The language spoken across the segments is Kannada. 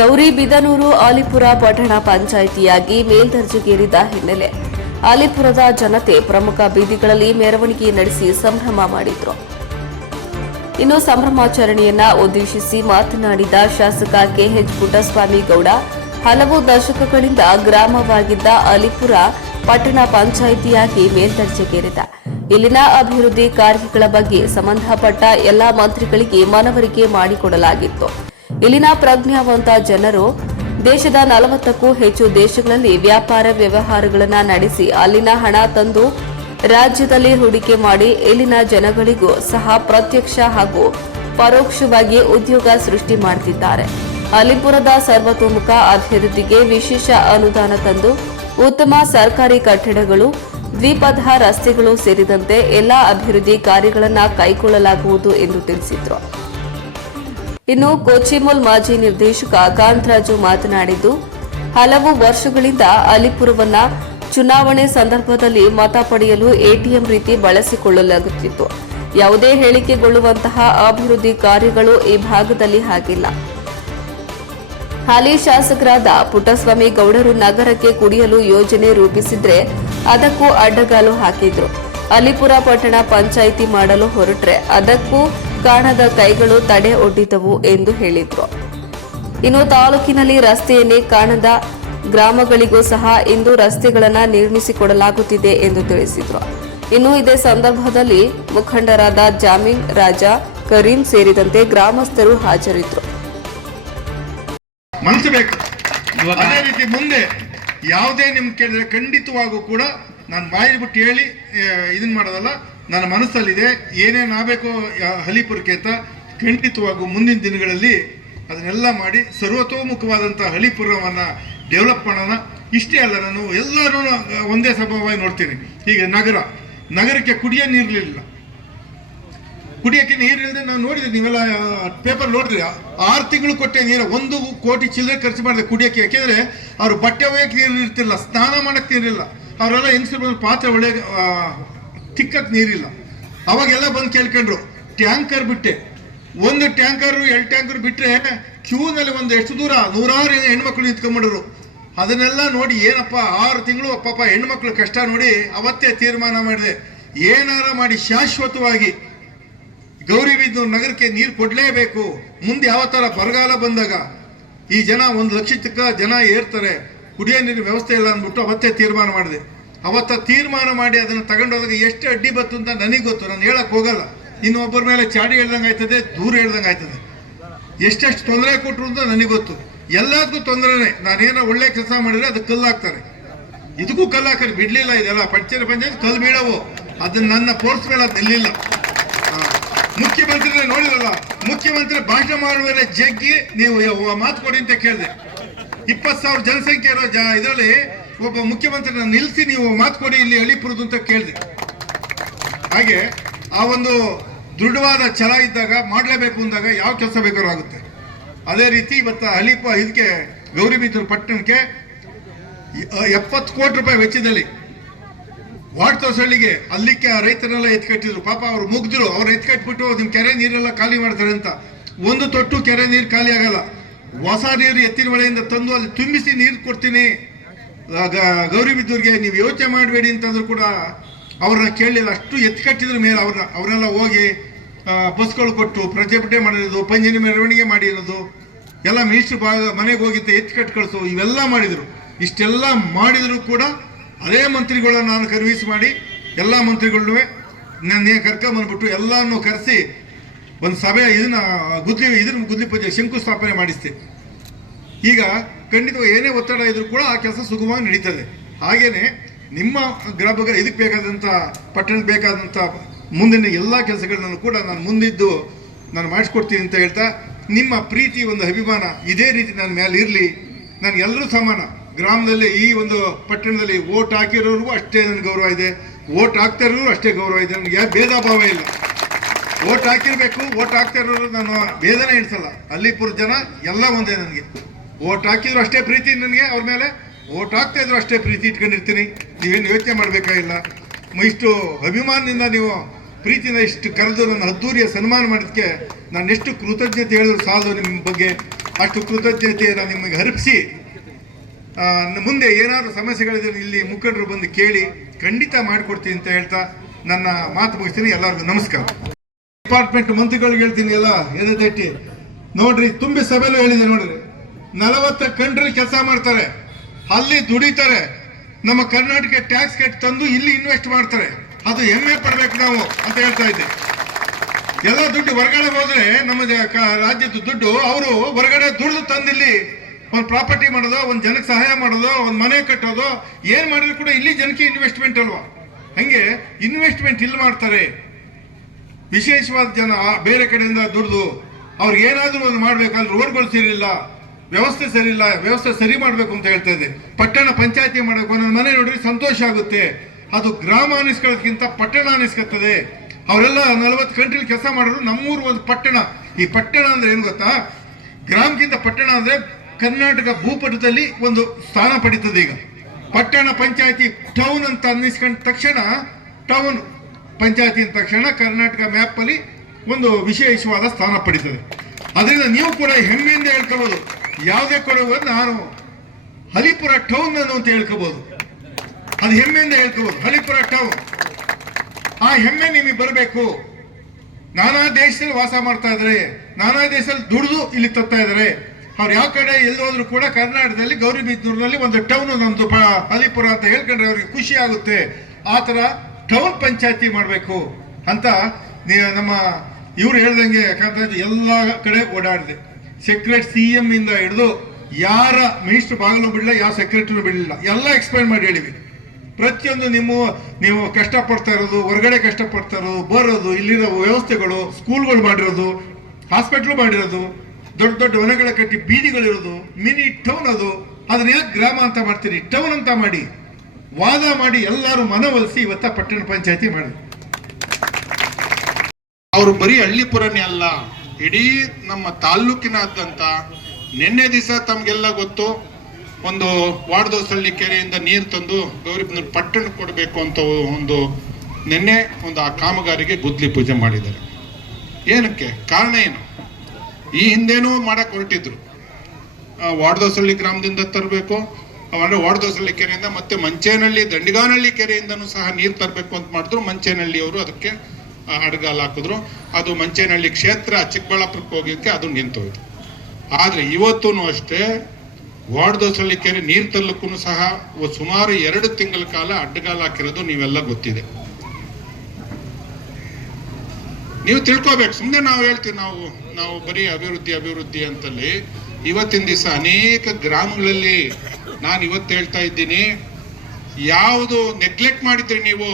ಗೌರಿಬಿದನೂರು ಆಲಿಪುರ ಪಟ್ಟಣ ಪಂಚಾಯಿತಿಯಾಗಿ ಮೇಲ್ದರ್ಜೆಗೇರಿದ ಹಿನ್ನೆಲೆ ಆಲಿಪುರದ ಜನತೆ ಪ್ರಮುಖ ಬೀದಿಗಳಲ್ಲಿ ಮೆರವಣಿಗೆ ನಡೆಸಿ ಸಂಭ್ರಮ ಮಾಡಿದರು. ಇನ್ನು ಸಂಭ್ರಮಾಚರಣೆಯನ್ನ ಉದ್ದೇಶಿಸಿ ಮಾತನಾಡಿದ ಶಾಸಕ ಕೆಎಚ್ ಪುಟ್ಟಸ್ವಾಮಿ ಗೌಡ, ಹಲವು ದಶಕಗಳಿಂದ ಗ್ರಾಮವಾಗಿದ್ದ ಆಲಿಪುರ ಪಟ್ಟಣ ಪಂಚಾಯಿತಿಯಾಗಿ ಮೇಲ್ದರ್ಜೆಗೇರಿದೆ. ಇಲ್ಲಿನ ಅಭಿವೃದ್ಧಿ ಕಾರ್ಯಗಳ ಬಗ್ಗೆ ಸಂಬಂಧಪಟ್ಟ ಎಲ್ಲಾ ಮಂತ್ರಿಗಳಿಗೆ ಮನವರಿಕೆ ಮಾಡಿಕೊಡಲಾಗಿತ್ತು. ಇಲ್ಲಿನ ಪ್ರಜ್ಞಾವಂತ ಜನರು ದೇಶದ 40ಕ್ಕೂ ಹೆಚ್ಚು ದೇಶಗಳಲ್ಲಿ ವ್ಯಾಪಾರ ವ್ಯವಹಾರಗಳನ್ನು ನಡೆಸಿ ಅಲ್ಲಿನ ಹಣ ತಂದು ರಾಜ್ಯದಲ್ಲಿ ಹೂಡಿಕೆ ಮಾಡಿ ಇಲ್ಲಿನ ಜನಗಳಿಗೂ ಸಹ ಪ್ರತ್ಯಕ್ಷ ಹಾಗೂ ಪರೋಕ್ಷವಾಗಿ ಉದ್ಯೋಗ ಸೃಷ್ಟಿ ಮಾಡುತ್ತಿದ್ದಾರೆ. ಆಲಿಪುರದ ಸರ್ವತೋಮುಖ ಅಭಿವೃದ್ಧಿಗೆ ವಿಶೇಷ ಅನುದಾನ ತಂದು ಉತ್ತಮ ಸರ್ಕಾರಿ ಕಟ್ಟಡಗಳು, ದ್ವಿಪಥ ರಸ್ತೆಗಳು ಸೇರಿದಂತೆ ಎಲ್ಲಾ ಅಭಿವೃದ್ಧಿ ಕಾರ್ಯಗಳನ್ನು ಕೈಗೊಳ್ಳಲಾಗುವುದು ಎಂದು ತಿಳಿಸಿದರು. ಇನ್ನು ಕೋಚಿಮುಲ್ ಮಾಜಿ ನಿರ್ದೇಶಕ ಕಾಂತರಾಜು ಮಾತನಾಡಿದ್ದು, ಹಲವು ವರ್ಷಗಳಿಂದ ಆಲಿಪುರವನ್ನ ಚುನಾವಣೆ ಸಂದರ್ಭದಲ್ಲಿ ಮತ ಪಡೆಯಲು ಎಟಿಎಂ ರೀತಿ ಬಳಸಿಕೊಳ್ಳಲಾಗುತ್ತಿತ್ತು. ಯಾವುದೇ ಹೇಳಿಕೆಗೊಳ್ಳುವಂತಹ ಅಭಿವೃದ್ಧಿ ಕಾರ್ಯಗಳು ಈ ಭಾಗದಲ್ಲಿ ಆಗಿಲ್ಲ. ಹಾಲಿ ಶಾಸಕರಾದ ಪುಟ್ಟಸ್ವಾಮಿ ಗೌಡರು ನಗರಕ್ಕೆ ಕುಡಿಯಲು ಯೋಜನೆ ರೂಪಿಸಿದ್ರೆ ಅದಕ್ಕೂ ಅಡ್ಡಗಾಲು ಹಾಕಿದ್ರು. ಆಲಿಪುರ ಪಟ್ಟಣ ಪಂಚಾಯಿತಿ ಮಾಡಲು ಹೊರಟ್ರೆ ಅದಕ್ಕೂ ಕಾಣದ ಕೈಗಳು ತಡೆ ಒಡ್ಡಿದವು ಎಂದು ಹೇಳಿದ್ರು. ಇನ್ನು ತಾಲೂಕಿನಲ್ಲಿ ರಸ್ತೆಯನ್ನೇ ಕಾಣದ ಗ್ರಾಮಗಳಿಗೂ ಸಹ ಇಂದು ರಸ್ತೆಗಳನ್ನು ನಿರ್ಮಿಸಿಕೊಡಲಾಗುತ್ತಿದೆ ಎಂದು ತಿಳಿಸಿದ್ರು. ಇನ್ನು ಇದೇ ಸಂದರ್ಭದಲ್ಲಿ ಮುಖಂಡರಾದ ಜಾಮೀನ್ ರಾಜಾ, ಕರೀಂ ಸೇರಿದಂತೆ ಗ್ರಾಮಸ್ಥರು ಹಾಜರಿದ್ದರು. ಮನಸ್ಸಬೇಕು. ಅದೇ ರೀತಿ ಮುಂದೆ ಯಾವುದೇ ನಿಮ್ ಕೇಳಿದ್ರೆ ಖಂಡಿತವಾಗೂ ಕೂಡ ನಾನು ಬಾಯಿ ಬಿಟ್ಟು ಹೇಳಿ ಇದನ್ನ ಮಾಡೋದಲ್ಲ, ನನ್ನ ಮನಸ್ಸಲ್ಲಿದೆ ಏನೇನಾಗಬೇಕು ಆಲಿಪುರಕ್ಕೆ ಅಂತ. ಖಂಡಿತವಾಗೂ ಮುಂದಿನ ದಿನಗಳಲ್ಲಿ ಅದನ್ನೆಲ್ಲ ಮಾಡಿ ಸರ್ವತೋಮುಖವಾದಂಥ ಆಲಿಪುರವನ್ನು ಡೆವಲಪ್ ಮಾಡೋಣ. ಇಷ್ಟೇ ಅಲ್ಲ, ನಾನು ಎಲ್ಲರೂ ಒಂದೇ ಸ್ವಭಾವವಾಗಿ ನೋಡ್ತೀನಿ. ಈಗ ನಗರಕ್ಕೆ ಕುಡಿಯೋ ನೀರಿರಲಿಲ್ಲ, ಕುಡಿಯೋಕ್ಕೆ ನೀರಿಲ್ಲದೆ ನಾವು ನೋಡಿದ್ವಿ, ನೀವೆಲ್ಲ ಪೇಪರ್ ನೋಡಿದ್ರಿ. 6 ತಿಂಗಳು ಕೊಟ್ಟೆ ನೀರು, 1 ಕೋಟಿ ಚಿಲ್ಲರೆ ಖರ್ಚು ಮಾಡಿದೆ ಕುಡಿಯೋಕ್ಕೆ. ಯಾಕೆಂದ್ರೆ ಅವ್ರು ಬಟ್ಟೆ ಒಯ್ಯಕ್ಕೆ ನೀರು ಇರ್ತಿಲ್ಲ, ಸ್ನಾನ ಮಾಡಕ್ಕೆ ನೀರಿಲ್ಲ, ಅವರೆಲ್ಲ ಹೆಂಗಸರು ಬಂದು ಪಾತ್ರೆ ಒಳ್ಳೆ ತಿಕ್ಕಕ್ಕೆ ನೀರಿಲ್ಲ. ಅವಾಗೆಲ್ಲ ಬಂದು ಕೇಳ್ಕೊಂಡ್ರು, ಟ್ಯಾಂಕರ್ ಬಿಟ್ಟೆ. 1 ಟ್ಯಾಂಕರು 2 ಟ್ಯಾಂಕರ್ ಬಿಟ್ಟರೆ ಕ್ಯೂನಲ್ಲಿ ಒಂದು ಎಷ್ಟು ದೂರ 100 ಹೆಣ್ಮಕ್ಳು ನಿಂತ್ಕೊಂಡ್ಬಿಡೋರು. ಅದನ್ನೆಲ್ಲ ನೋಡಿ ಏನಪ್ಪ 6 ತಿಂಗಳು ಪಾಪ ಹೆಣ್ಮಕ್ಳು ಕಷ್ಟ ನೋಡಿ ಅವತ್ತೇ ತೀರ್ಮಾನ ಮಾಡಿದೆ, ಏನಾರ ಮಾಡಿ ಶಾಶ್ವತವಾಗಿ ಗೌರಿಬಿದನೂರು ನಗರಕ್ಕೆ ನೀರು ಕೊಡಲೇಬೇಕು. ಮುಂದೆ ಯಾವ ಥರ ಬರಗಾಲ ಬಂದಾಗ ಈ ಜನ 1 ಲಕ್ಷಕ್ಕೆ ಜನ ಏರ್ತಾರೆ, ಕುಡಿಯೋ ನೀರಿನ ವ್ಯವಸ್ಥೆ ಇಲ್ಲ ಅಂದ್ಬಿಟ್ಟು ಅವತ್ತೇ ತೀರ್ಮಾನ ಮಾಡಿದೆ. ಅವತ್ತ ತೀರ್ಮಾನ ಮಾಡಿ ಅದನ್ನು ತಗೊಂಡೋದಾಗ ಎಷ್ಟು ಅಡ್ಡಿ ಬತ್ತು ಅಂತ ನನಗೆ ಗೊತ್ತು, ನಾನು ಹೇಳಕ್ ಹೋಗಲ್ಲ. ಇನ್ನೊಬ್ಬರ ಮೇಲೆ ಚಾಡಿ ಹೇಳ್ದಂಗೆ ಆಯ್ತದೆ, ದೂರ ಹೇಳ್ದಂಗೆ ಆಯ್ತದೆ. ಎಷ್ಟೆಷ್ಟು ತೊಂದರೆ ಕೊಟ್ಟರು ಅಂತ ನನಗೆ ಗೊತ್ತು. ಎಲ್ಲದಕ್ಕೂ ತೊಂದರೆನೇ. ನಾನೇನೋ ಒಳ್ಳೆ ಕೆಲಸ ಮಾಡಿದ್ರೆ ಅದಕ್ಕೆ ಕಲ್ಲು ಹಾಕ್ತಾರೆ, ಇದಕ್ಕೂ ಕಲ್ಲು ಹಾಕಿ ಬಿಡ್ಲಿಲ್ಲ. ಇದೆಲ್ಲ ಪಂಚಾಯತ್ ಕಲ್ಲು ಬೀಳವು. ಅದನ್ನ ನನ್ನ ಫೋರ್ಸ್ ಮೇಲೆ ಅದು ನಿಲ್ಲಿಲ್ಲ. ಮುಖ್ಯಮಂತ್ರಿ ನೋಡಿರಲ್ಲ, ಮುಖ್ಯಮಂತ್ರಿ ಭಾಷಣ ಮಾಡುವ ಜಗ್ಗಿ ನೀವು ಮಾತು ಕೊಡಿ ಅಂತ ಕೇಳಿದೆ. 20,000 ಜನಸಂಖ್ಯೆ ಇರೋ ಇದರಲ್ಲಿ ಒಬ್ಬ ಮುಖ್ಯಮಂತ್ರಿನ ನಿಲ್ಲಿಸಿ ನೀವು ಮಾತು ಕೊಡಿ ಇಲ್ಲಿ ಆಲಿಪುರದ್ದು ಅಂತ ಕೇಳಿದೆ. ಹಾಗೆ ಆ ಒಂದು ದೃಢವಾದ ಛಲ ಇದ್ದಾಗ ಮಾಡಲೇಬೇಕು ಅಂದಾಗ ಯಾವ ಕೆಲಸ ಬೇಕಾದ್ರೂ ಆಗುತ್ತೆ. ಅದೇ ರೀತಿ ಇವತ್ತು ಇದಕ್ಕೆ ಗೌರಿಬಿದನೂರು ಪಟ್ಟಣಕ್ಕೆ 70 ಕೋಟಿ ರೂಪಾಯಿ ವೆಚ್ಚದಲ್ಲಿ ವಾಡ್ತೋಸಳ್ಳಿಗೆ ಅಲ್ಲಿಕ್ಕೆ ರೈತರೆಲ್ಲ ಎತ್ಕಟ್ಟಿದ್ರು. ಪಾಪ ಅವ್ರು ಮುಗ್ದ್ರು, ಅವ್ರು ಎತ್ಕಟ್ಬಿಟ್ಟು ನಿಮ್ ಕೆರೆ ನೀರೆಲ್ಲ ಖಾಲಿ ಮಾಡ್ತಾರೆ ಅಂತ. 1 ತೊಟ್ಟು ಕೆರೆ ನೀರು ಖಾಲಿ ಆಗಲ್ಲ. ಹೊಸ ನೀರು ಎತ್ತಿನ ಹೊಳೆಯಿಂದ ತಂದು ಅಲ್ಲಿ ತುಂಬಿಸಿ ನೀರು ಕೊಡ್ತೀನಿ ಗೌರಿಬಿದನೂರಿಗೆ, ನೀವು ಯೋಚನೆ ಮಾಡಬೇಡಿ ಅಂತಂದ್ರು ಕೂಡ ಅವ್ರನ್ನ ಕೇಳಲಿಲ್ಲ. ಅಷ್ಟು ಎತ್ಕಟ್ಟಿದ್ರ ಮೇಲೆ ಅವ್ರನ್ನೆಲ್ಲ ಹೋಗಿ ಬಸ್ಗಳು ಕೊಟ್ಟು ಪ್ರತಿಭಟನೆ ಮಾಡಿರೋದು, ಪಂಜಿನ ಮೆರವಣಿಗೆ ಮಾಡಿರೋದು, ಎಲ್ಲ ಮಿನಿಸ್ಟರ್ ಮನೆಗೆ ಹೋಗಿದ್ದ ಎತ್ಕಟ್ಟು ಕಳಿಸೋ ಇವೆಲ್ಲ ಮಾಡಿದ್ರು. ಇಷ್ಟೆಲ್ಲ ಮಾಡಿದ್ರು ಕೂಡ ಅದೇ ಮಂತ್ರಿಗಳನ್ನ ನಾನು ಕನ್ವಿನ್ಸ್ ಮಾಡಿ ಎಲ್ಲ ಮಂತ್ರಿಗಳನ್ನೂ ನಾನು ಕರ್ಕೊಂಬಂದ್ಬಿಟ್ಟು ಎಲ್ಲಾನು ಕರೆಸಿ ಒಂದು ಸಭೆ ಇದನ್ನ ಗುದ್ಲಿ ಪೂಜೆ ಶಂಕುಸ್ಥಾಪನೆ ಮಾಡಿಸ್ತೆ. ಈಗ ಖಂಡಿತವಾಗಿ ಏನೇ ಒತ್ತಡ ಇದ್ರೂ ಕೂಡ ಆ ಕೆಲಸ ಸುಗಮವಾಗಿ ನಡೀತದೆ. ಹಾಗೇನೆ ನಿಮ್ಮ ಇದಕ್ಕೆ ಬೇಕಾದಂಥ ಪಟ್ಟಣಕ್ಕೆ ಬೇಕಾದಂಥ ಮುಂದಿನ ಎಲ್ಲ ಕೆಲಸಗಳನ್ನ ಕೂಡ ನಾನು ಮುಂದಿದ್ದು ನಾನು ಮಾಡಿಸ್ಕೊಡ್ತೀನಿ ಅಂತ ಹೇಳ್ತಾ, ನಿಮ್ಮ ಪ್ರೀತಿ ಒಂದು ಅಭಿಮಾನ ಇದೇ ರೀತಿ ನನ್ನ ಮೇಲೆ ಇರಲಿ. ನಾನು ಎಲ್ಲರೂ ಸಮಾನ. ಗ್ರಾಮದಲ್ಲಿ ಈ ಒಂದು ಪಟ್ಟಣದಲ್ಲಿ ವೋಟ್ ಹಾಕಿರೋರಿಗೂ ಅಷ್ಟೇ ನನಗೆ ಗೌರವ ಇದೆ, ವೋಟ್ ಹಾಕ್ತಾ ಇರೋರು ಅಷ್ಟೇ ಗೌರವ ಇದೆ. ನನಗೆ ಯಾವ ಭೇದ ಭಾವ ಇಲ್ಲ. ವೋಟ್ ಹಾಕಿರ್ಬೇಕು, ವೋಟ್ ಹಾಕ್ತಾ ಇರೋರು ನಾನು ಭೇದನೇ ಇಡ್ಸಲ್ಲ. ಆಲಿಪುರ ಜನ ಎಲ್ಲ ಒಂದೇ. ನನಗೆ ವೋಟ್ ಹಾಕಿದ್ರು ಅಷ್ಟೇ ಪ್ರೀತಿ ನನಗೆ ಅವ್ರ ಮೇಲೆ, ವೋಟ್ ಹಾಕ್ತಾ ಇದ್ರು ಅಷ್ಟೇ ಪ್ರೀತಿ ಇಟ್ಕೊಂಡಿರ್ತೀನಿ. ನೀವೇನು ಯೋಚನೆ ಮಾಡಬೇಕಾಗಿಲ್ಲ. ಇಷ್ಟು ಅಭಿಮಾನದಿಂದ ನೀವು ಪ್ರೀತಿಯಿಂದ ಇಷ್ಟು ಕರೆದು ನನ್ನ ಅದ್ದೂರಿಯ ಸನ್ಮಾನ ಮಾಡಿದ್ದಕ್ಕೆ ನಾನು ಎಷ್ಟು ಕೃತಜ್ಞತೆ ಹೇಳಿದ್ರು ಸಾಲದು ನಿಮ್ಮ ಬಗ್ಗೆ. ಅಷ್ಟು ಕೃತಜ್ಞತೆಯನ್ನು ನಿಮಗೆ ಅರ್ಪಿಸಿ ಮುಂದೆ ಏನಾದರೂ ಸಮಸ್ಯೆಗಳಿದ್ರೆ ಇಲ್ಲಿ ಮುಖಂಡರು ಬಂದು ಕೇಳಿ ಖಂಡಿತ ಮಾಡಿಕೊಡ್ತೀನಿ ಅಂತ ಹೇಳ್ತಾ ನನ್ನ ಮಾತು ಮುಗಿಸ್ತೀನಿ. ಎಲ್ಲರಿಗೂ ನಮಸ್ಕಾರ. ಡಿಪಾರ್ಟ್ಮೆಂಟ್ ಮಂತ್ರಿಗಳಿಗೆ ಹೇಳ್ತೀನಿ, ಎಲ್ಲ ಎದೆ ತಟ್ಟಿ ನೋಡ್ರಿ, ತುಂಬಿ ಸಭೆಯಲ್ಲೂ ಹೇಳಿದೆ ನೋಡ್ರಿ, 40 ಕಂಟ್ರಿ ಕೆಲಸ ಮಾಡ್ತಾರೆ, ಅಲ್ಲಿ ದುಡಿತಾರೆ, ನಮ್ಮ ಕರ್ನಾಟಕ ಟ್ಯಾಕ್ಸ್ ಕಟ್ ತಂದು ಇಲ್ಲಿ ಇನ್ವೆಸ್ಟ್ ಮಾಡ್ತಾರೆ, ಅದು ಹೆಮ್ಮೆ ಪಡ್ಬೇಕು ನಾವು ಅಂತ ಹೇಳ್ತಾ ಇದ್ದೆ. ಎಲ್ಲ ದುಡ್ಡು ಹೊರಗಡೆ ಹೋದ್ರೆ ನಮ್ಮ ರಾಜ್ಯದ ದುಡ್ಡು ಅವರು ಹೊರಗಡೆ ದುಡ್ದು ತಂದಿಲ್ಲಿ ಒಂದು ಪ್ರಾಪರ್ಟಿ ಮಾಡೋದು, ಒಂದು ಜನಕ್ಕೆ ಸಹಾಯ ಮಾಡೋದು, ಒಂದು ಮನೆ ಕಟ್ಟೋದು, ಏನ್ ಮಾಡಿದ್ರು ಕೂಡ ಇಲ್ಲಿ ಜನಕ್ಕೆ ಇನ್ವೆಸ್ಟ್ಮೆಂಟ್ ಅಲ್ವಾ. ಹಂಗೆ ಇನ್ವೆಸ್ಟ್ಮೆಂಟ್ ಇಲ್ಲಿ ಮಾಡ್ತಾರೆ. ವಿಶೇಷವಾದ ಜನ ಬೇರೆ ಕಡೆಯಿಂದ ದುಡ್ದು ಅವ್ರಿಗೆ ಏನಾದ್ರೂ ಒಂದು ಮಾಡ್ಬೇಕು, ಅಲ್ಲಿ ರೋಡ್ಗಳು ಸರಿಯಿಲ್ಲ, ವ್ಯವಸ್ಥೆ ಸರಿಯಿಲ್ಲ, ವ್ಯವಸ್ಥೆ ಸರಿ ಮಾಡ್ಬೇಕು ಅಂತ ಹೇಳ್ತಾ ಇದೆ. ಪಟ್ಟಣ ಪಂಚಾಯತಿ ಮಾಡಬೇಕು, ನನ್ನ ಮನೆ ನೋಡ್ರಿ ಸಂತೋಷ ಆಗುತ್ತೆ. ಅದು ಗ್ರಾಮ ಅನಿಸ್ಕೊಳ್ಳೋದಕ್ಕಿಂತ ಪಟ್ಟಣ ಅನಿಸ್ಕೊತದೆ. ಅವರೆಲ್ಲ 40 ಕಂಟ್ರಿಲಿ ಕೆಲಸ ಮಾಡೋರು, ನಮ್ಮೂರು ಒಂದು ಪಟ್ಟಣ. ಈ ಪಟ್ಟಣ ಅಂದ್ರೆ ಏನ್ ಗೊತ್ತಾ, ಗ್ರಾಮಕ್ಕಿಂತ ಪಟ್ಟಣ ಅಂದ್ರೆ ಕರ್ನಾಟಕ ಭೂಪಟದಲ್ಲಿ ಒಂದು ಸ್ಥಾನ ಪಡೀತದೆ. ಈಗ ಪಟ್ಟಣ ಪಂಚಾಯತಿ ಟೌನ್ ಅಂತ ಅನ್ನಿಸ್ಕೊಂಡ ತಕ್ಷಣ, ಟೌನ್ ಪಂಚಾಯತಿ ಅಂದ ತಕ್ಷಣ ಕರ್ನಾಟಕ ಮ್ಯಾಪ್ ಅಲ್ಲಿ ಒಂದು ವಿಶೇಷವಾದ ಸ್ಥಾನ ಪಡೀತದೆ. ಅದರಿಂದ ನೀವು ಕೂಡ ಹೆಮ್ಮೆಯಿಂದ ಹೇಳ್ಕೋಬಹುದು, ಯಾವುದೇ ಕೂಡ ನಾನು ಹಲಿಪುರ ಟೌನ್ ಅಂತ ಹೇಳ್ಕೋಬಹುದು, ಅದು ಹೆಮ್ಮೆಯಿಂದ ಹೇಳ್ಕೋಬಹುದು, ಹಲಿಪುರ ಟೌನ್. ಆ ಹೆಮ್ಮೆ ನಿಮಗೆ ಬರಬೇಕು. ನಾನಾ ದೇಶದಲ್ಲಿ ವಾಸ ಮಾಡ್ತಾ ಇದ್ದಾರೆ, ನಾನಾ ದೇಶದಲ್ಲಿ ದುಡಿದು ಇಲ್ಲಿ ತರ್ತಾ ಇದ್ದಾರೆ. ಅವ್ರು ಯಾವ ಕಡೆ ಎಲ್ಲೋದ್ರು ಕೂಡ ಕರ್ನಾಟಕದಲ್ಲಿ ಗೌರಿಬಿದನೂರಿನಲ್ಲಿ ಒಂದು ಟೌನ್, ನಮ್ದು ಹಲಿಪುರ ಅಂತ ಹೇಳ್ಕೊಂಡ್ರೆ ಅವ್ರಿಗೆ ಖುಷಿ ಆಗುತ್ತೆ. ಆ ತರ ಟೌನ್ ಪಂಚಾಯತಿ ಮಾಡಬೇಕು ಅಂತ ನಮ್ಮ ಇವ್ರು ಹೇಳ್ದಂಗೆ ಎಲ್ಲ ಕಡೆ ಓಡಾಡಿದೆ. CM ಇಂದ ಹಿಡಿದು ಯಾರ ಮಿನಿಸ್ಟರ್ ಬಾಗಿಲು ಬಿಡಲಿಲ್ಲ, ಯಾವ ಸೆಕ್ರೆಟರಿನೂ ಬಿಡಲಿಲ್ಲ, ಎಲ್ಲ ಎಕ್ಸ್ಪ್ಲೈನ್ ಮಾಡಿ ಹೇಳಿವಿ. ಪ್ರತಿಯೊಂದು ನೀವು ಕಷ್ಟಪಡ್ತಾ ಇರೋದು, ಹೊರಗಡೆ ಕಷ್ಟಪಡ್ತಾ ಇರೋದು, ಬರೋದು, ಇಲ್ಲಿರೋ ವ್ಯವಸ್ಥೆಗಳು, ಸ್ಕೂಲ್ಗಳು ಮಾಡಿರೋದು, ಹಾಸ್ಪಿಟ್ಲ್ ಮಾಡಿರೋದು, ದೊಡ್ಡ ದೊಡ್ಡ ವನಗಳ ಕಟ್ಟಿ ಬೀದಿಗಳಿರೋದು, ಮಿನಿ ಟೌನ್ ಅದು. ಅದನ್ನ ಯಾಕೆ ಗ್ರಾಮ ಅಂತ ಮಾಡ್ತೀರಿ, ಟೌನ್ ಅಂತ ಮಾಡಿ, ವಾದ ಮಾಡಿ ಎಲ್ಲರೂ ಮನವೊಲಿಸಿ ಇವತ್ತ ಪಟ್ಟಣ ಪಂಚಾಯತಿ ಮಾಡಿ. ಅವರು ಬರೀ ಹಳ್ಳಿಪುರನೇ ಅಲ್ಲ, ಇಡೀ ನಮ್ಮ ತಾಲ್ಲೂಕಿನಾದ್ಯಂತ ನಿನ್ನೆ ದಿವಸ ತಮ್ಗೆಲ್ಲ ಗೊತ್ತು, ಒಂದು ವಾಡದೋಸಳ್ಳಿ ಕೆರೆಯಿಂದ ನೀರು ತಂದು ಗೌರಿಬಿದನೂರು ಪಟ್ಟಣಕ್ಕೆ ಕೊಡಬೇಕು ಅಂತ ನಿನ್ನೆ ಆ ಕಾಮಗಾರಿಗೆ ಗುದ್ಲಿ ಪೂಜೆ ಮಾಡಿದ್ದಾರೆ. ಏನಕ್ಕೆ ಕಾರಣ ಏನು? ಈ ಹಿಂದೇನೂ ಮಾಡಕ್ ಹೊರಟಿದ್ರು, ವಾಡದೋಸಳ್ಳಿ ಗ್ರಾಮದಿಂದ ತರಬೇಕು, ಅಂದ್ರೆ ವಾಡದೋಸಳ್ಳಿ ಕೆರೆಯಿಂದ, ಮತ್ತೆ ಮಂಚೇನಹಳ್ಳಿ ದಂಡಿಗಾನಹಳ್ಳಿ ಕೆರೆಯಿಂದನೂ ಸಹ ನೀರು ತರಬೇಕು ಅಂತ ಮಾಡಿದ್ರು. ಮಂಚೇನಹಳ್ಳಿ ಅವರು ಅದಕ್ಕೆ ಅಡ್ಗಾಲ ಹಾಕಿದ್ರು. ಅದು ಮಂಚೇನಹಳ್ಳಿ ಕ್ಷೇತ್ರ ಚಿಕ್ಕಬಳ್ಳಾಪುರಕ್ಕೆ ಹೋಗಿದ್ದಕ್ಕೆ ಅದು ನಿಂತೋಯ್ತು. ಆದ್ರೆ ಇವತ್ತೂ ಅಷ್ಟೇ ವಾಡದೋಸಳ್ಳಿ ಕೆರೆ ನೀರು ತರಲಿಕ್ಕೂ ಸಹ ಸುಮಾರು 2 ತಿಂಗಳ ಕಾಲ ಅಡ್ಡಗಾಲ ಹಾಕಿರೋದು ನೀವೆಲ್ಲ ಗೊತ್ತಿದೆ. ನೀವು ತಿಳ್ಕೋಬೇಕು. ಸುಮ್ಮನೆ ನಾವು ಹೇಳ್ತೀವಿ, ನಾವು ಬರೀ ಅಭಿವೃದ್ಧಿ ಅಂತಲ್ಲಿ. ಇವತ್ತಿನ ದಿವಸ ಅನೇಕ ಗ್ರಾಮಗಳಲ್ಲಿ ನಾನು ಇವತ್ತು ಹೇಳ್ತಾ ಇದ್ದೀನಿ, ಯಾವುದು ನೆಗ್ಲೆಕ್ಟ್ ಮಾಡಿದ್ರಿ ನೀವು,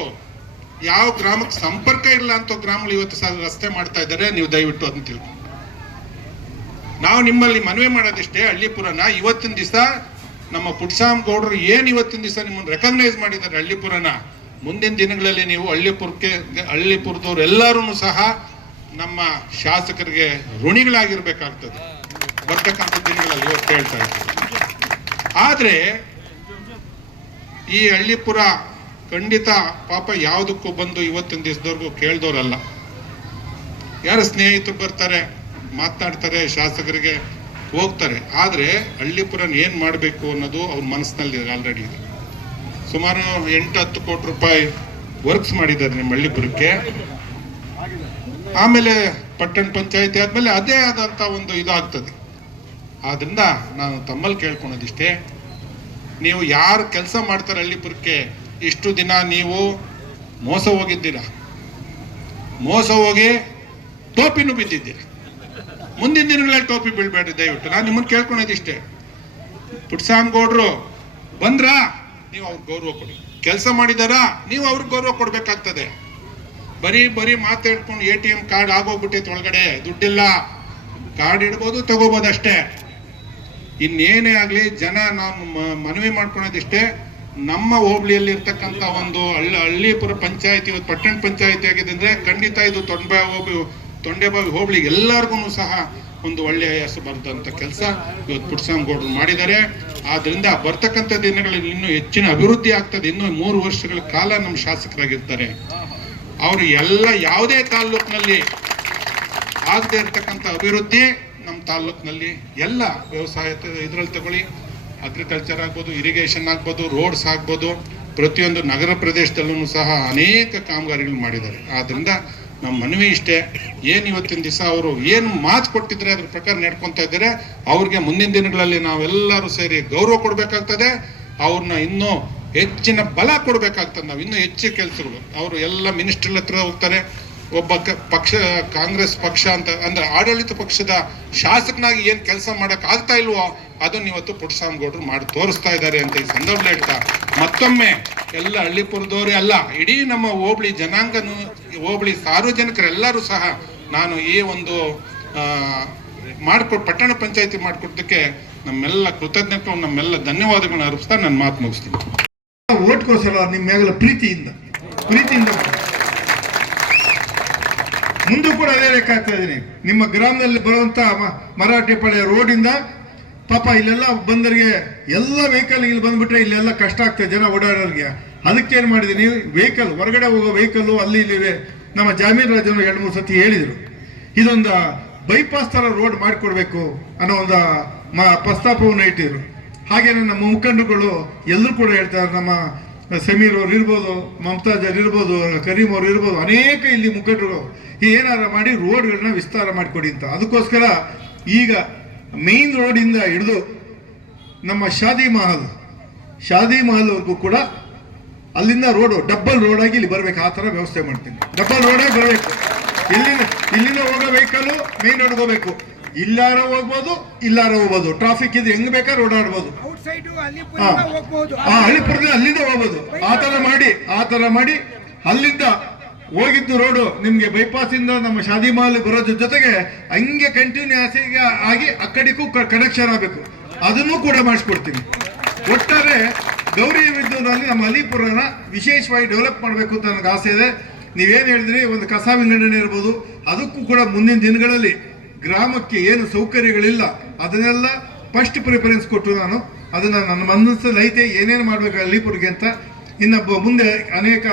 ಯಾವ ಗ್ರಾಮಕ್ಕೆ ಸಂಪರ್ಕ ಇಲ್ಲ ಅಂತ ಗ್ರಾಮಗಳು ಇವತ್ತು ರಸ್ತೆ ಮಾಡ್ತಾ ಇದ್ದಾರೆ. ನೀವು ದಯವಿಟ್ಟು ಅದನ್ನ ತಿಳ್ಕೊ. ನಾವು ನಿಮ್ಮಲ್ಲಿ ಮನವಿ ಮಾಡೋದಿಷ್ಟೇ, ಹಳ್ಳಿಪುರನ ಇವತ್ತಿನ ದಿವಸ ನಮ್ಮ ಪುಟ್ಸಾಮ್ ಗೌಡರು ಏನ್ ಇವತ್ತಿನ ದಿವಸ ನಿಮ್ಮನ್ನು ರೆಕಗ್ನೈಸ್ ಮಾಡಿದ್ದಾರೆ ಹಳ್ಳಿಪುರನ, ಮುಂದಿನ ದಿನಗಳಲ್ಲಿ ನೀವು ಹಳ್ಳಿಪುರದವ್ರು ಎಲ್ಲರೂ ಸಹ ನಮ್ಮ ಶಾಸಕರಿಗೆ ಋಣಿಗಳಾಗಿರ್ಬೇಕಾಗ್ತದೆ ಬರ್ತಕ್ಕಂಥ ದಿನಗಳಲ್ಲಿ. ಇವತ್ತು ಹೇಳ್ತಾ ಇದ್ದೀವಿ. ಆದ್ರೆ ಈ ಹಳ್ಳಿಪುರ ಖಂಡಿತ ಪಾಪ ಯಾವುದಕ್ಕೂ ಬಂದು ಇವತ್ತಿನ ದಿವಸದವರೆಗೂ ಕೇಳ್ದವ್ರಲ್ಲ. ಯಾರ ಸ್ನೇಹಿತರು ಬರ್ತಾರೆ, ಮಾತನಾಡ್ತಾರೆ, ಶಾಸಕರಿಗೆ ಹೋಗ್ತಾರೆ. ಆದ್ರೆ ಹಳ್ಳಿಪುರನ ಏನ್ ಮಾಡಬೇಕು ಅನ್ನೋದು ಅವ್ರ ಮನಸ್ಸಿನಲ್ಲಿ ಆಲ್ರೆಡಿ ಇದೆ. ಸುಮಾರು 8-10 ಕೋಟಿ ರೂಪಾಯಿ ವರ್ಕ್ಸ್ ಮಾಡಿದ್ದಾರೆ ನಿಮ್ಮ ಹಳ್ಳಿಪುರಕ್ಕೆ. ಆಮೇಲೆ ಪಟ್ಟಣ ಪಂಚಾಯತಿ ಆದ್ಮೇಲೆ ಅದೇ ಆದಂತ ಒಂದು ಇದಾಗ್ತದೆ. ಆದ್ರಿಂದ ನಾನು ತಮ್ಮಲ್ಲಿ ಕೇಳ್ಕೊಳೋದಿಷ್ಟೇ, ನೀವು ಯಾರು ಕೆಲಸ ಮಾಡ್ತಾರೆ ಹಳ್ಳಿಪುರಕ್ಕೆ, ಇಷ್ಟು ದಿನ ನೀವು ಮೋಸ ಹೋಗಿದ್ದೀರಾ, ಮೋಸ ಹೋಗಿ ಟೋಪಿನೂ ಬಿದ್ದಿದ್ದೀರಾ. ಮುಂದಿನ ದಿನಗಳಲ್ಲಿ ಟೋಪಿ ಬೀಳ್ಬೇಡ್ರಿ ದಯವಿಟ್ಟು. ನಾನು ನಿಮ್ಮನ್ನು ಕೇಳ್ಕೊಳೋದಿಷ್ಟೇ, ಪುಟ್ಸಾಮ್ ಗೌಡ್ರು ಬಂದ್ರಾ ನೀವು ಅವ್ರಿಗೆ ಗೌರವ ಕೊಡಿ, ಕೆಲಸ ಮಾಡಿದಾರಾ ನೀವು ಅವ್ರಿಗೆ ಗೌರವ ಕೊಡ್ಬೇಕಾಗ್ತದೆ. ಬರೀ ಮಾತಾಡ್ಕೊಂಡು ATM ಕಾರ್ಡ್ ಆಗೋಗ್ಬಿಟ್ಟೈತೆ, ಒಳಗಡೆ ದುಡ್ಡಿಲ್ಲ, ಕಾರ್ಡ್ ಇಡ್ಬೋದು ತಗೋಬೋದು ಅಷ್ಟೇ. ಇನ್ನೇನೇ ಆಗ್ಲಿ ಜನ ನಾವು ಮನವಿ ಮಾಡ್ಕೊಳೋದಿಷ್ಟೇ, ನಮ್ಮ ಹೋಬಳಿಯಲ್ಲಿ ಇರ್ತಕ್ಕಂಥ ಒಂದು ಹಳ್ಳಿಪುರ ಪಂಚಾಯತಿ ಇವತ್ತು ಪಟ್ಟಣ ಪಂಚಾಯತಿ ಆಗಿದೆ ಅಂದ್ರೆ ಖಂಡಿತ ಇದು ತೊಂಡೆಬಾವಿ ಹೋಬಳಿಗೆ ಎಲ್ಲರಿಗೂ ಸಹ ಒಂದು ಒಳ್ಳೆಯ ಹೆಸರು ಬರೆದಂತ ಕೆಲಸ ಇವತ್ತು ಪುಟ್ಸಾಮ್ ಗೌಡರು ಮಾಡಿದ್ದಾರೆ. ಆದ್ರಿಂದ ಬರ್ತಕ್ಕಂಥ ದಿನಗಳಲ್ಲಿ ಇನ್ನೂ ಹೆಚ್ಚಿನ ಅಭಿವೃದ್ಧಿ ಆಗ್ತದೆ. ಇನ್ನೂ 3 ವರ್ಷಗಳ ಕಾಲ ನಮ್ಮ ಶಾಸಕರಾಗಿರ್ತಾರೆ. ಅವರು ಎಲ್ಲ ಯಾವುದೇ ತಾಲ್ಲೂಕಿನಲ್ಲಿ ಆಗದೆ ಇರ್ತಕ್ಕಂಥ ಅಭಿವೃದ್ಧಿ ನಮ್ಮ ತಾಲೂಕಿನಲ್ಲಿ ಎಲ್ಲ ವ್ಯವಸಾಯ ಇದರಲ್ಲಿ ತಗೊಳ್ಳಿ, ಅಗ್ರಿಕಲ್ಚರ್ ಆಗ್ಬೋದು, ಇರಿಗೇಷನ್ ಆಗ್ಬೋದು, ರೋಡ್ಸ್ ಆಗ್ಬೋದು, ಪ್ರತಿಯೊಂದು ನಗರ ಪ್ರದೇಶದಲ್ಲೂ ಸಹ ಅನೇಕ ಕಾಮಗಾರಿಗಳು ಮಾಡಿದ್ದಾರೆ. ಆದ್ದರಿಂದ ನಮ್ಮ ಮನವಿ ಇಷ್ಟೇ, ಏನು ಇವತ್ತಿನ ದಿವಸ ಅವರು ಏನು ಮಾತು ಕೊಟ್ಟಿದ್ರೆ ಅದ್ರ ಪ್ರಕಾರ ನಡ್ಕೊತಾ ಇದ್ದಾರೆ. ಅವ್ರಿಗೆ ಮುಂದಿನ ದಿನಗಳಲ್ಲಿ ನಾವೆಲ್ಲರೂ ಸೇರಿ ಗೌರವ ಕೊಡಬೇಕಾಗ್ತದೆ, ಅವ್ರನ್ನ ಇನ್ನೂ ಹೆಚ್ಚಿನ ಬಲ ಕೊಡಬೇಕಾಗ್ತದೆ. ನಾವು ಇನ್ನೂ ಹೆಚ್ಚು ಕೆಲಸಗಳು, ಅವರು ಎಲ್ಲ ಮಿನಿಸ್ಟ್ರಿ ಹತ್ರ ಹೋಗ್ತಾರೆ. ಒಬ್ಬ ಪಕ್ಷ ಕಾಂಗ್ರೆಸ್ ಪಕ್ಷ ಅಂತ ಅಂದ್ರೆ ಆಡಳಿತ ಪಕ್ಷದ ಶಾಸಕನಾಗಿ ಏನು ಕೆಲಸ ಮಾಡಕ್ ಆಗ್ತಾ ಇಲ್ವೋ ಅದನ್ನ ಇವತ್ತು ಪುಟ್ಟಸ್ವಾಮಿಗೌಡರು ಮಾಡಿ ತೋರಿಸ್ತಾ ಇದ್ದಾರೆ ಅಂತ ಈ ಸಂದರ್ಭದಲ್ಲಿ ಹೇಳ್ತಾ, ಮತ್ತೊಮ್ಮೆ ಎಲ್ಲ ಹಳ್ಳಿಪುರದವರೇ ಅಲ್ಲ, ಇಡೀ ನಮ್ಮ ಹೋಬಳಿ ಜನಾಂಗನು, ಹೋಬಳಿ ಸಾರ್ವಜನಿಕರೆಲ್ಲರೂ ಸಹ ನಾನು ಈ ಒಂದು ಪಟ್ಟಣ ಪಂಚಾಯತಿ ಮಾಡಿಕೊಟ್ಟಕ್ಕೆ ನಮ್ಮೆಲ್ಲ ಕೃತಜ್ಞತೆ, ನಮ್ಮೆಲ್ಲ ಧನ್ಯವಾದಗಳನ್ನ ಅರ್ಪಿಸ್ತಾ ನನ್ನ ಮಾತು ಮುಗಿಸ್ತೀನಿ. ಓಟ್ಗೋಸ್ಕರ ನಿಮ್ಮ ಮೇಲೆ ಪ್ರೀತಿಯಿಂದ ಮುಂದೂ ಕೂಡ ಅದೇ ಲೆಕ್ಕಾಗ್ತಾ ಇದ್ದೀನಿ. ನಿಮ್ಮ ಗ್ರಾಮದಲ್ಲಿ ಬರುವಂತ ಮರಾಠಿ ಪಾಳ್ಯ ರೋಡಿಂದ ಪಾಪ ಇಲ್ಲೆಲ್ಲ ಬಂದರಿಗೆ ಎಲ್ಲ ವೆಹಿಕಲ್ ಇಲ್ಲಿ ಬಂದ್ಬಿಟ್ರೆ ಇಲ್ಲೆಲ್ಲ ಕಷ್ಟ ಆಗ್ತದೆ ಜನ ಓಡಾಡೋರಿಗೆ. ಅದಕ್ಕೇನು ಮಾಡಿದ್ದೀನಿ, ವೆಹಿಕಲ್ ಹೊರಗಡೆ ಹೋಗೋ ವೆಹಿಕಲ್ಲು ಅಲ್ಲಿ ಇಲ್ಲಿ ನಮ್ಮ ಜಾಮೀನ್ ರಾಜರು 2-3 ಸತಿ ಹೇಳಿದರು, ಇದೊಂದು ಬೈಪಾಸ್ ಥರ ರೋಡ್ ಮಾಡಿಕೊಡ್ಬೇಕು ಅನ್ನೋ ಒಂದು ಪ್ರಸ್ತಾಪವನ್ನು ಇಟ್ಟಿದ್ರು. ಹಾಗೇನೆ ನಮ್ಮ ಮುಖಂಡರುಗಳು ಎಲ್ಲರೂ ಕೂಡ ಹೇಳ್ತಾರೆ, ನಮ್ಮ ಸಮೀರ್ ಅವ್ರು ಇರ್ಬೋದು, ಮಮತಾಜ್ ಅವ್ರು ಇರ್ಬೋದು, ಕರೀಂ ಅವ್ರು ಇರ್ಬೋದು, ಅನೇಕ ಇಲ್ಲಿ ಮುಖಂಡರು ಏನಾರ ಮಾಡಿ ರೋಡ್ಗಳನ್ನ ವಿಸ್ತಾರ ಮಾಡಿಕೊಡಿ ಅಂತ. ಅದಕ್ಕೋಸ್ಕರ ಈಗ ಮೇನ್ ರೋಡಿಂದ ಹಿಡಿದು ನಮ್ಮ ಶಾದಿ ಮಹಲ್ವರೆಗೂ ಕೂಡ ಅಲ್ಲಿಂದ ರೋಡು ಡಬ್ಬಲ್ ರೋಡ್ ಆಗಿ ಇಲ್ಲಿ ಬರ್ಬೇಕು, ಆ ಥರ ವ್ಯವಸ್ಥೆ ಮಾಡ್ತೀನಿ. ಡಬ್ಬಲ್ ರೋಡಾಗಿ ಬರಬೇಕು. ಇಲ್ಲಿಂದ ಹೋಗೋ ವೆಹಿಕಲ್ ಮೇನ್ ರೋಡ್ಗೆ ಹೋಗ್ಬೇಕು, ಇಲ್ಲಾರ ಹೋಗ್ಬೋದು, ಟ್ರಾಫಿಕ್ ಇದ್ರೆ ಹೆಂಗ್ ಬೇಕಾದ್ರೆ ಓಡಾಡ್ಬೋದು, ಹಳ್ಳಿಪುರದಲ್ಲಿ ಅಲ್ಲಿಂದ ಹೋಗ್ಬೋದು. ಆ ತರ ಮಾಡಿ ಅಲ್ಲಿಂದ ಹೋಗಿದ್ದು ರೋಡು ನಿಮ್ಗೆ ಬೈಪಾಸ್ ಇಂದ ನಮ್ಮ ಶಾದಿ ಮಹಲ್ ಬರೋದ್ರ ಜೊತೆಗೆ ಹಂಗೆ ಕಂಟಿನ್ಯೂ ಆಗಿ ಆ ಕಡೆಗೂ ಕನೆಕ್ಷನ್ ಆಗಬೇಕು, ಅದನ್ನು ಕೂಡ ಮಾಡಿಸ್ಕೊಡ್ತೀನಿ. ಒಟ್ಟಾರೆ ಗೌರಿ ವಿದ್ಯುತ್ನಲ್ಲಿ ನಮ್ಮ ಅಲಿಪುರನ ವಿಶೇಷವಾಗಿ ಡೆವಲಪ್ ಮಾಡಬೇಕು ಅಂತ ನನಗೆ ಆಸೆ ಇದೆ. ನೀವೇನು ಹೇಳಿದ್ರಿ, ಒಂದು ಕಸ ವಿಂಗಡಣೆ ಇರ್ಬೋದು, ಅದಕ್ಕೂ ಕೂಡ ಮುಂದಿನ ದಿನಗಳಲ್ಲಿ ಗ್ರಾಮಕ್ಕೆ ಏನು ಸೌಕರ್ಯಗಳಿಲ್ಲ ಅದನ್ನೆಲ್ಲ ಫಸ್ಟ್ ಪ್ರಿಫರೆನ್ಸ್ ಕೊಟ್ಟು ನಾನು ಅದನ್ನ ನನ್ನ ಮನಸ್ಸಲ್ಲಿ ಐತೆ ಏನೇನು ಮಾಡಬೇಕು ಅಲಿಪುರ್ಗೆ ಅಂತ. ಇನ್ನು ಮುಂದೆ ಅನೇಕ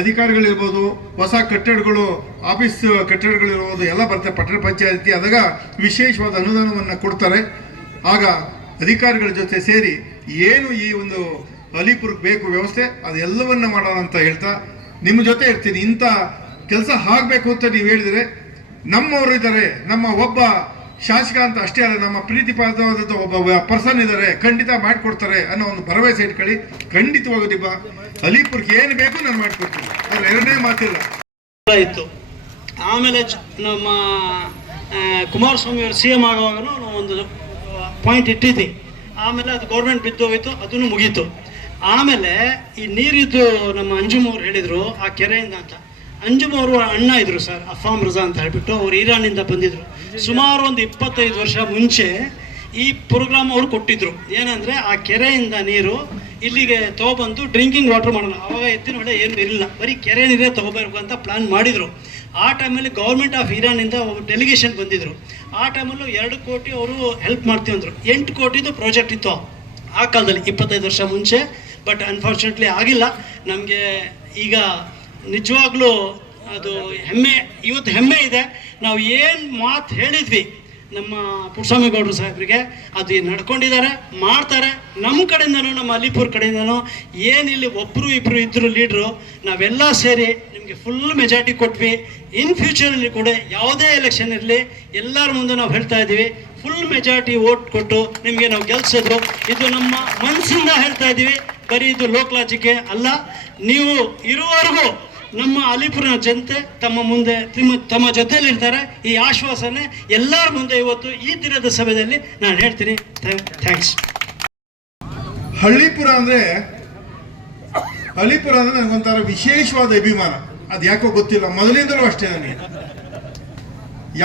ಅಧಿಕಾರಿಗಳಿರ್ಬೋದು, ಹೊಸ ಕಟ್ಟಡಗಳು, ಆಫೀಸ್ ಕಟ್ಟಡಗಳಿರ್ಬೋದು ಎಲ್ಲ ಬರ್ತವೆ ಪಟ್ಟಣ ಪಂಚಾಯತಿ. ಆದಾಗ ವಿಶೇಷವಾದ ಅನುದಾನವನ್ನು ಕೊಡ್ತಾರೆ. ಆಗ ಅಧಿಕಾರಿಗಳ ಜೊತೆ ಸೇರಿ ಏನು ಈ ಒಂದು ಅಲಿಪುರ್ಗೆ ಬೇಕು ವ್ಯವಸ್ಥೆ ಅದೆಲ್ಲವನ್ನ ಮಾಡೋಣ ಅಂತ ಹೇಳ್ತಾ ನಿಮ್ಮ ಜೊತೆ ಇರ್ತೀನಿ. ಇಂಥ ಕೆಲಸ ಆಗಬೇಕು ಅಂತ ನೀವು ಹೇಳಿದರೆ ನಮ್ಮವರು ಇದ್ದಾರೆ, ನಮ್ಮ ಒಬ್ಬ ಶಾಸಕ ಅಂತ ಅಷ್ಟೇ ಅಲ್ಲ, ನಮ್ಮ ಪ್ರೀತಿಪಾತ್ರವಾದಂಥ ಒಬ್ಬ ಪರ್ಸನ್ ಇದ್ದಾರೆ, ಖಂಡಿತ ಮಾಡಿಕೊಡ್ತಾರೆ ಅನ್ನೋ ಒಂದು ಭರವಸೆ ಇಟ್ಕೊಳ್ಳಿ. ಖಂಡಿತವಾಗೋದಿಬ್ಬ ಅಲಿಪುರ್ಗೆ ಏನು ಬೇಕು ನಾನು ಮಾಡಿಕೊಡ್ತೀನಿ, ಅದ್ರ ಎರಡನೇ ಮಾತಿಲ್ಲ. ಇತ್ತು ಆಮೇಲೆ ನಮ್ಮ ಕುಮಾರಸ್ವಾಮಿ ಅವರು CM ಆಗುವಾಗಲೂ ಒಂದು ಪಾಯಿಂಟ್ ಇಟ್ಟಿದ್ವಿ. ಆಮೇಲೆ ಅದು ಗೌರ್ಮೆಂಟ್ ಬಿದ್ದೋಗಿತ್ತು, ಅದನ್ನು ಮುಗೀತು. ಆಮೇಲೆ ಈ ನೀರಿದ್ದು ನಮ್ಮ ಅಂಜುಮ್ ಅವ್ರು ಹೇಳಿದರು ಆ ಕೆರೆಯಿಂದ ಅಂತ. ಅಂಜುಮ್ ಅವರು ಅಣ್ಣ ಇದ್ರು ಸರ್, ಅಫಾಮ್ ರಜಾ ಅಂತ ಹೇಳ್ಬಿಟ್ಟು, ಅವ್ರು ಇರಾನಿಂದ ಬಂದಿದ್ರು. ಸುಮಾರು ಒಂದು 25 ವರ್ಷ ಮುಂಚೆ ಈ ಪ್ರೋಗ್ರಾಮ್ ಅವರು ಕೊಟ್ಟಿದ್ರು. ಏನಂದರೆ ಆ ಕೆರೆಯಿಂದ ನೀರು ಇಲ್ಲಿಗೆ ತೊಗೊಬಂದು ಡ್ರಿಂಕಿಂಗ್ ವಾಟರ್ ಮಾಡೋಣ. ಆವಾಗ ಎತ್ತಿನ ಹೊಳೆ ಏನು ಇರಲಿಲ್ಲ, ಬರೀ ಕೆರೆ ನೀರೇ ತೊಗೋಬೇಕು ಅಂತ ಪ್ಲ್ಯಾನ್ ಮಾಡಿದರು. ಆ ಟೈಮಲ್ಲಿ ಗೌರ್ಮೆಂಟ್ ಆಫ್ ಇರಾನಿಂದ ಡೆಲಿಗೇಷನ್ ಬಂದಿದ್ದರು. ಆ ಟೈಮಲ್ಲೂ 2 ಕೋಟಿ ಅವರು ಹೆಲ್ಪ್ ಮಾಡ್ತೀವಿ ಅಂದರು. 8 ಕೋಟಿದು ಪ್ರಾಜೆಕ್ಟ್ ಇತ್ತು ಆ ಕಾಲದಲ್ಲಿ 25 ವರ್ಷ ಮುಂಚೆ. ಬಟ್ ಅನ್ಫಾರ್ಚುನೇಟ್ಲಿ ಆಗಿಲ್ಲ. ನಮಗೆ ಈಗ ನಿಜವಾಗ್ಲೂ ಅದು ಇವತ್ತು ಹೆಮ್ಮೆ ಇದೆ. ನಾವು ಏನು ಮಾತು ಹೇಳಿದ್ವಿ ನಮ್ಮ ಪುಟ್ಟಸ್ವಾಮಿಗೌಡರು ಸಾಹೇಬರಿಗೆ, ಅದು ನಡ್ಕೊಂಡಿದ್ದಾರೆ, ಮಾಡ್ತಾರೆ. ನಮ್ಮ ಕಡೆಯಿಂದನೂ, ನಮ್ಮ ಅಲಿಪುರ್ ಕಡೆಯಿಂದನೂ ಏನಿಲ್ಲಿ ಒಬ್ಬರು ಇಬ್ಬರು ಇದ್ದರು ಲೀಡ್ರು, ನಾವೆಲ್ಲ ಸೇರಿ ನಿಮಗೆ ಫುಲ್ ಮೆಜಾರಿಟಿ ಕೊಟ್ವಿ. ಇನ್ ಫ್ಯೂಚರಲ್ಲಿ ಕೂಡ ಯಾವುದೇ ಎಲೆಕ್ಷನ್ ಇರಲಿ ಎಲ್ಲರ ಮುಂದೆ ನಾವು ಹೇಳ್ತಾ ಇದ್ದೀವಿ, ಫುಲ್ ಮೆಜಾರಿಟಿ ವೋಟ್ ಕೊಟ್ಟು ನಿಮಗೆ ನಾವು ಗೆಲ್ಸಿದ್ರು. ಇದು ನಮ್ಮ ಮನಸ್ಸಿಂದ ಹೇಳ್ತಾ ಇದ್ದೀವಿ, ಬರೀ ಇದು ಲೋಕಲಾಜಿಕೆ ಅಲ್ಲ. ನೀವು ಇರುವವರೆಗೂ ನಮ್ಮ ಅಲಿಪುರ ಜನತೆ ತಮ್ಮ ಜೊತೆಯಲ್ಲಿರ್ತಾರೆ. ಈ ಆಶ್ವಾಸನೆ ಎಲ್ಲರ ಮುಂದೆ ಇವತ್ತು ಈ ದಿನದ ಸಭೆಯಲ್ಲಿ ನಾನು ಹೇಳ್ತೀನಿ. ಥ್ಯಾಂಕ್ಸ್. ಅಲಿಪುರ ಅಂದ್ರೆ ನನಗೊಂಥರ ವಿಶೇಷವಾದ ಅಭಿಮಾನ. ಅದು ಯಾಕೋ ಗೊತ್ತಿಲ್ಲ, ಮೊದಲಿಂದಲೂ ಅಷ್ಟೇ ನನಗೆ.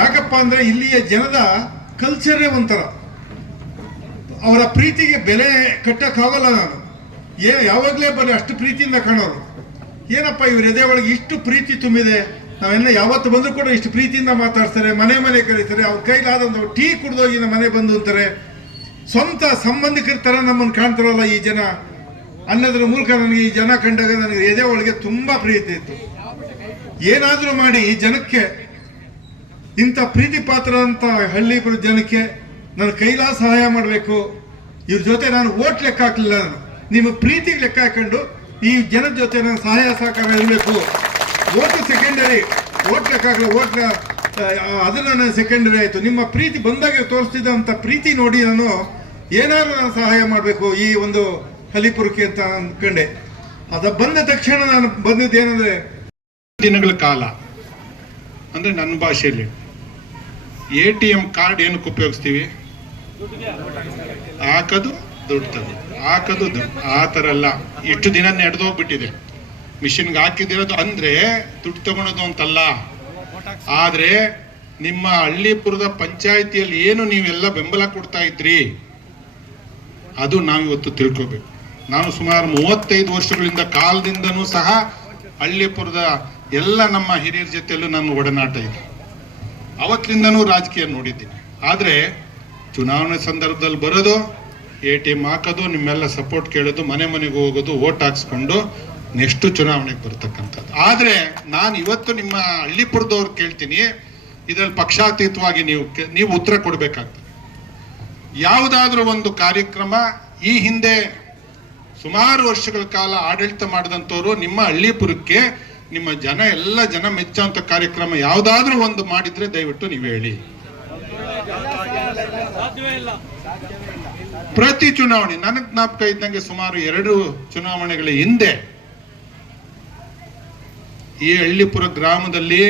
ಯಾಕಪ್ಪ ಅಂದ್ರೆ ಇಲ್ಲಿಯ ಜನದ ಕಲ್ಚರೇ ಒಂಥರ, ಅವರ ಪ್ರೀತಿಗೆ ಬೆಲೆ ಕಟ್ಟಕ್ಕಾಗಲ್ಲ. ನಾನು ಯಾವಾಗಲೇ ಬರೀ ಅಷ್ಟು ಪ್ರೀತಿಯಿಂದ ಕಾಣೋರು. ಏನಪ್ಪ ಇವ್ರ ಎದೆ ಒಳಗೆ ಇಷ್ಟು ಪ್ರೀತಿ ತುಂಬಿದೆ, ನಾವೆಲ್ಲ ಯಾವತ್ತು ಬಂದರೂ ಕೂಡ ಇಷ್ಟು ಪ್ರೀತಿಯಿಂದ ಮಾತಾಡ್ತಾರೆ, ಮನೆ ಕರೀತಾರೆ, ಅವ್ರ ಕೈಲಾದೊಂದು ಟೀ ಕುಡ್ದೋಗಿ ನಮ್ಮ ಮನೆ ಬಂದು ಅಂತಾರೆ. ಸ್ವಂತ ಸಂಬಂಧಿಕರ ಥರ ನಮ್ಮನ್ನು ಕಾಣ್ತಾರಲ್ಲ ಈ ಜನ ಅನ್ನೋದ್ರ ಮೂಲಕ ನನಗೆ ಈ ಜನ ಕಂಡಾಗ ನನಗೆ ಎದೆ ಒಳಗೆ ತುಂಬ ಪ್ರೀತಿ ಇತ್ತು. ಏನಾದರೂ ಮಾಡಿ ಈ ಜನಕ್ಕೆ ಇಂಥ ಪ್ರೀತಿ ಪಾತ್ರ ಅಂತ ಹಳ್ಳಿಪುರ ಜನಕ್ಕೆ ನನ್ನ ಕೈಲಾದ ಸಹಾಯ ಮಾಡಬೇಕು. ಇವ್ರ ಜೊತೆ ನಾನು ಓಟ್ ಲೆಕ್ಕ ಹಾಕಲಿಲ್ಲ, ನಾನು ನಿಮ್ಮ ಪ್ರೀತಿಗೆ ಲೆಕ್ಕ ಹಾಕೊಂಡು ಈ ಜನದ ಜೊತೆ ನಾನು ಸಹಾಯ ಸಹಕಾರ ಇರಬೇಕು. ಓಟು ಸೆಕೆಂಡರಿ, ಓಟ್ ಲೆಕ್ಕ ಹಾಕಲ್ಲ, ಓಟ್ ಅದನ್ನ ನಾನು ಸೆಕೆಂಡರಿ ಆಯಿತು. ನಿಮ್ಮ ಪ್ರೀತಿ ಬಂದಾಗ ತೋರಿಸ್ತಿದ್ದಂಥ ಪ್ರೀತಿ ನೋಡಿ ನಾನು ಏನಾದ್ರು ನಾನು ಸಹಾಯ ಮಾಡಬೇಕು ಈ ಒಂದು ಹಳ್ಳಿಪುರಕ್ಕೆ ಅಂತ ಅಂದ್ಕೊಂಡೆ. ಅದ ಬಂದ ತಕ್ಷಣ ನಾನು ಬಂದಿದ್ದು ಏನಂದ್ರೆ ದಿನಗಳ ಕಾಲ ಅಂದ್ರೆ ನನ್ನ ಭಾಷೆಯಲ್ಲಿ ATM ಕಾರ್ಡ್ ಏನಕ್ಕೆ ಉಪಯೋಗಿಸ್ತೀವಿ? ಹಾಕೋದು ದುಡ್ಡು ತಗೋ, ಹಾಕೋದು ದುಡ್ಡು. ಆ ಥರ ಅಲ್ಲ, ಇಷ್ಟು ದಿನ ನಡೆದೋಗ್ಬಿಟ್ಟಿದೆ. ಮಿಷಿನ್ಗೆ ಹಾಕಿದಿರೋದು ಅಂದ್ರೆ ದುಡ್ಡು ತಗೊಳೋದು ಅಂತಲ್ಲ. ಆದ್ರೆ ನಿಮ್ಮ ಹಳ್ಳಿಪುರದ ಪಂಚಾಯಿತಿಯಲ್ಲಿ ಏನು ನೀವೆಲ್ಲ ಬೆಂಬಲ ಕೊಡ್ತಾ ಇದ್ರಿ ಅದು ನಾವಿವತ್ತು ತಿಳ್ಕೋಬೇಕು. ನಾನು ಸುಮಾರು 35 ವರ್ಷಗಳಿಂದ ಕಾಲದಿಂದನೂ ಸಹ ಹಳ್ಳಿಪುರದ ಎಲ್ಲ ನಮ್ಮ ಹಿರಿಯರ ಜೊತೆಯಲ್ಲೂ ನಾನು ಒಡನಾಟ ಇದೆ. ಅವತ್ತಿಂದನೂ ರಾಜಕೀಯ ನೋಡಿದ್ದೀನಿ. ಆದರೆ ಚುನಾವಣೆ ಸಂದರ್ಭದಲ್ಲಿ ಬರೋದು, ATM ಹಾಕೋದು, ನಿಮ್ಮೆಲ್ಲ ಸಪೋರ್ಟ್ ಕೇಳೋದು, ಮನೆ ಮನೆಗೆ ಹೋಗೋದು, ಓಟ್ ಹಾಕ್ಸ್ಕೊಂಡು ನೆಕ್ಸ್ಟ್ ಚುನಾವಣೆಗೆ ಬರ್ತಕ್ಕಂಥದ್ದು. ಆದರೆ ನಾನು ಇವತ್ತು ನಿಮ್ಮ ಹಳ್ಳಿಪುರದವ್ರು ಕೇಳ್ತೀನಿ, ಇದರಲ್ಲಿ ಪಕ್ಷಾತೀತವಾಗಿ ನೀವು ಉತ್ತರ ಕೊಡಬೇಕಾಗ್ತದೆ. ಯಾವುದಾದ್ರೂ ಒಂದು ಕಾರ್ಯಕ್ರಮ ಈ ಹಿಂದೆ ಸುಮಾರು ವರ್ಷಗಳ ಕಾಲ ಆಡಳಿತ ಮಾಡಿದಂಥವ್ರು ನಿಮ್ಮ ಹಳ್ಳಿಪುರಕ್ಕೆ ನಿಮ್ಮ ಎಲ್ಲ ಜನ ಮೆಚ್ಚುವಂತ ಕಾರ್ಯಕ್ರಮ ಯಾವುದಾದ್ರೂ ಒಂದು ಮಾಡಿದ್ರೆ ದಯವಿಟ್ಟು ನೀವು ಹೇಳಿ. ಪ್ರತಿ ಚುನಾವಣೆ ನನಗೆ ಜ್ಞಾಪಕ ಇದ್ದಂಗೆ ಸುಮಾರು 2 ಚುನಾವಣೆಗಳ ಹಿಂದೆ ಈ ಹಳ್ಳಿಪುರ ಗ್ರಾಮದಲ್ಲಿ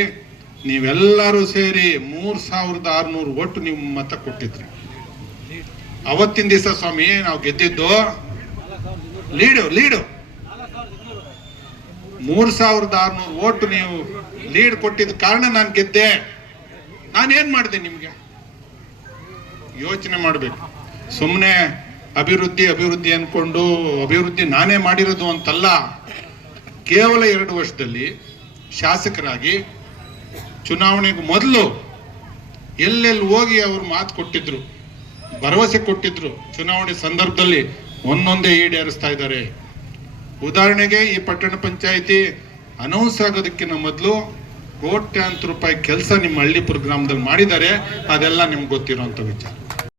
ನೀವೆಲ್ಲರೂ ಸೇರಿ 3600 ಓಟು ನೀವು ಮತ ಕೊಟ್ಟಿದ್ರಿ. ಅವತ್ತಿನ ದಿವಸ ಸ್ವಾಮಿ ನಾವು ಗೆದ್ದಿದ್ದು ಲೀಡು 3600 ಓಟು ನೀವು ಲೀಡ್ ಕೊಟ್ಟಿದ್ದ ಕಾರಣ ನಾನು ಗೆದ್ದೆ. ನಾನೇನ್ ಮಾಡಿದೆ ನಿಮ್ಗೆ ಯೋಚನೆ ಮಾಡಬೇಕು. ಸುಮ್ಮನೆ ಅಭಿವೃದ್ಧಿ ಅನ್ಕೊಂಡು ಅಭಿವೃದ್ಧಿ ನಾನೇ ಮಾಡಿರೋದು ಅಂತಲ್ಲ. ಕೇವಲ 2 ವರ್ಷದಲ್ಲಿ ಶಾಸಕರಾಗಿ ಚುನಾವಣೆಗೂ ಮೊದಲು ಎಲ್ಲೆಲ್ಲಿ ಹೋಗಿ ಅವರು ಮಾತು ಕೊಟ್ಟಿದ್ರು, ಭರವಸೆ ಕೊಟ್ಟಿದ್ರು, ಚುನಾವಣೆ ಸಂದರ್ಭದಲ್ಲಿ ಒಂದೊಂದೇ ಈಡೇರಿಸ್ತಾ ಇದ್ದಾರೆ. ಉದಾಹರಣೆಗೆ ಈ ಪಟ್ಟಣ ಪಂಚಾಯಿತಿ ಅನೌನ್ಸ್ ಆಗೋದಕ್ಕಿಂತ ಮೊದಲು ಕೋಟ್ಯಾಂತರ ರೂಪಾಯಿ ಕೆಲಸ ನಿಮ್ಮ ಹಳ್ಳಿಪುರ ಗ್ರಾಮದಲ್ಲಿ ಮಾಡಿದ್ದಾರೆ. ಅದೆಲ್ಲ ನಿಮ್ಗೆ ಗೊತ್ತಿರುವಂತ ವಿಚಾರ.